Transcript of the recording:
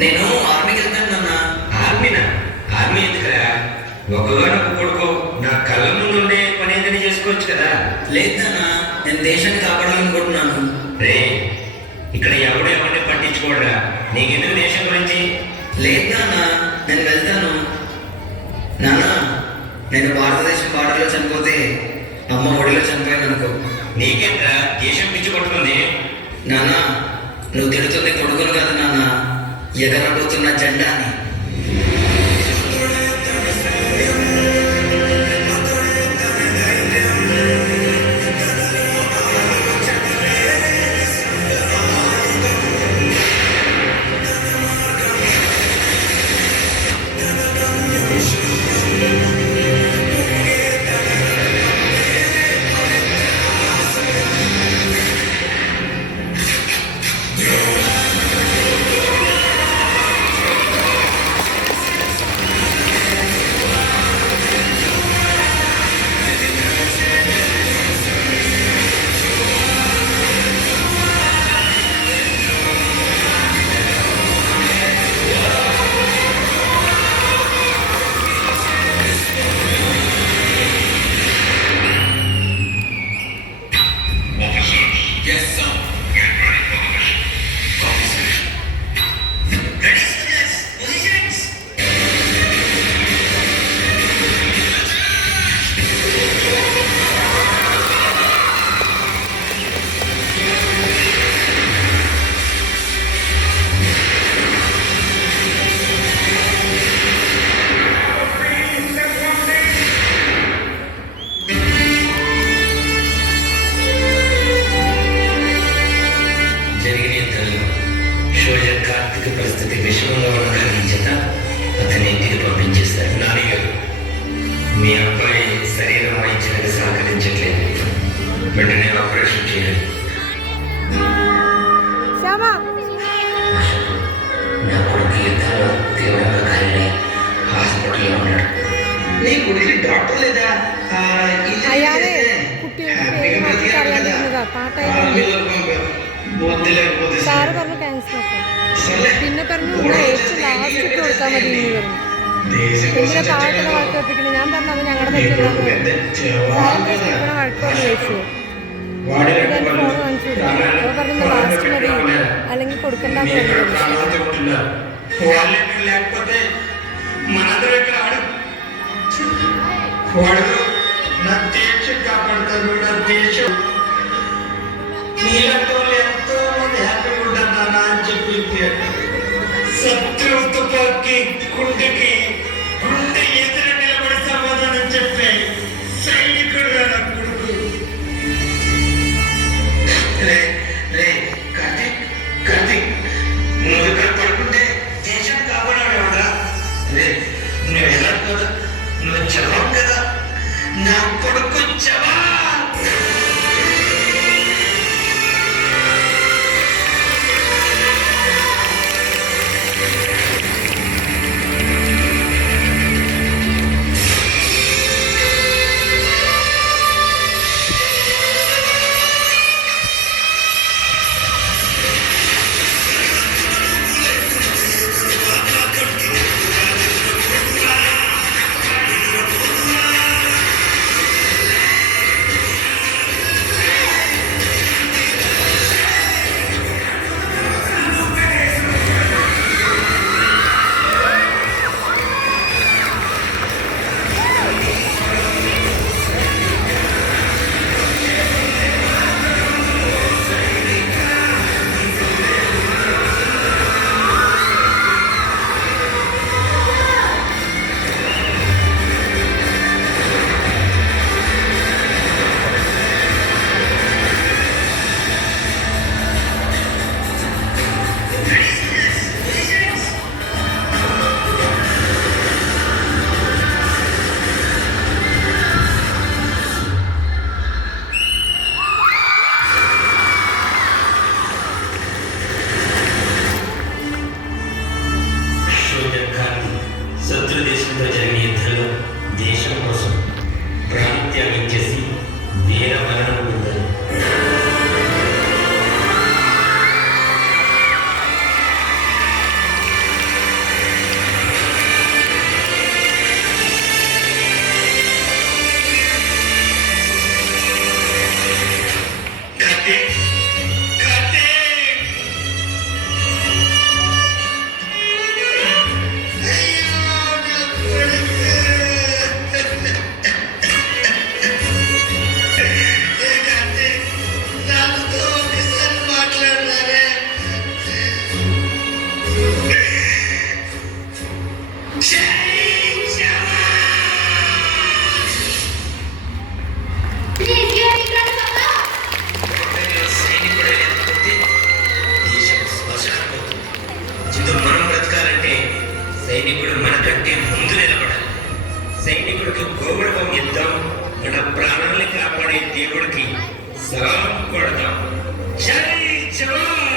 నేను ఆర్మీకి వెళ్తాను నాన్న. ఆర్మీనా? ఆర్మీ ఎందుకురా? ఒకగానొక కొడుకు నా కళ్ళ ముందు ఉండే పని ఏదైనా చేసుకోవచ్చు కదా. లేదు నాన్న, నేను దేశాన్ని కాపాడాలనుకుంటున్నాను. రే, ఇక్కడ ఎవడు ఎవరిని పట్టించుకోడరా. నీకెందుకు దేశం గురించి? లేదు నాన్న, నేను వెళ్తాను. నాన్న, నేను భారతదేశం బార్డర్లో చనిపోతే అమ్మ ఒడిలో చనిపోయాను అనుకో. నీకేంట్రా దేశం పిచ్చి పట్టుకుంది? నాన్న, నువ్వు తిడుతుంది కొడుకును కాదు నాన్న, ఎగరబోతున్న జెండాని. పరిస్థితి విషమంగా ఉన్న కారణం చేత అతని ఇంటికి పంపించేస్తారు. నాన్నగారు, మీ అబ్బాయి శరీరం వహించడానికి సహకరించట్లేదు. వెంటనే ఆపరేషన్ చేయాలి. నా కొడుకు యుద్ధంలో తీవ్రంగా గాయమై హాస్పిటల్లో ఉన్నాడు. నీ కొడుకు డాక్టర్ లేదా? പിന്നെ പറഞ്ഞു ഏറ്റവും ലാസ്റ്റ് ഇട്ട് കൊടുത്താൽ മതി എന്ന് പറഞ്ഞു. എന്തിനാ താഴത്തുള്ള വഴക്ക് വെപ്പിക്കുന്നത്? ഞാൻ പറഞ്ഞു അത് ഞങ്ങളുടെ തെറ്റുള്ളതെന്ന് വഴക്കോന്ന് ചോദിച്ചു. എൻ്റെ ഫോൺ കാണിച്ചു കൊടുത്തു. അപ്പോൾ പറഞ്ഞു ലാസ്റ്റ് മതി, അല്ലെങ്കിൽ കൊടുക്കണ്ടെന്ന് പറഞ്ഞു. శత్రువుకి గుండెకి గుండె ఎదుర నిలబడి సమాధానం చెప్పే సైనికుడు నా కొడుకు. కార్తీక్, నువ్వు ఇక్కడ పడుకుంటే దేశం కాపాడాడు. నువ్వు ఎలా కదా, నువ్వు జవాబు కదా, నా కొడుకు జవాబు. సైనికుడు మనకంటే ముందు నిలబడాలి. సైనికుడికి గౌరవం ఇద్దాం, మన ప్రాణాలను కాపాడే దేవుడికి సలాం కొడదాం. జై జవాన్.